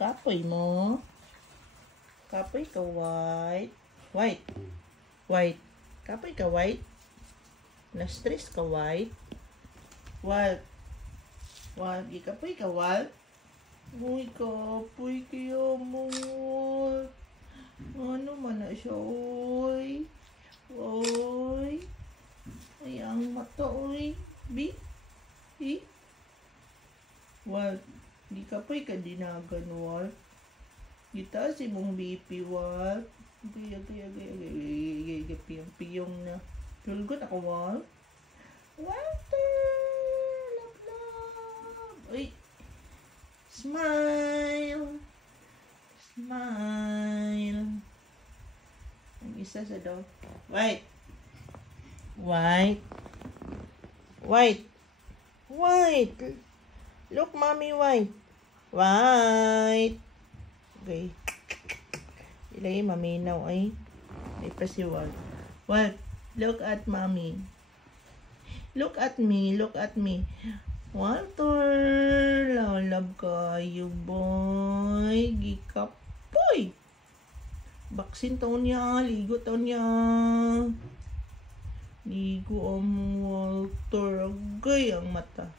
kapoy mo. Kapoy ka white. White. White. Kapoy ka white. Na-stress ka white. White. White. Ikapoy ka white. Uy, kapoy kaya mo. Ano man na siya, oy. Oy. Ay, ang mata, oy. Bi? I? White. Di kapoy ka dinagan, white. Kita si mong BP, white. Piyong na. Tulgot ako, white. Walter! Love, love. Uy. Smile. Smile. Ang isa sa daw. White. White. White. White. Look, mommy, white. White. Okay. Ilay, maminaw ay. Ay pa si White. White. Look at mommy. Look at me. Look at me. Walter. Love kayo, boy. Gikapoy. Baksin taon niya. Ligo taon niya. Ligo ang Walter. Agay ang mata.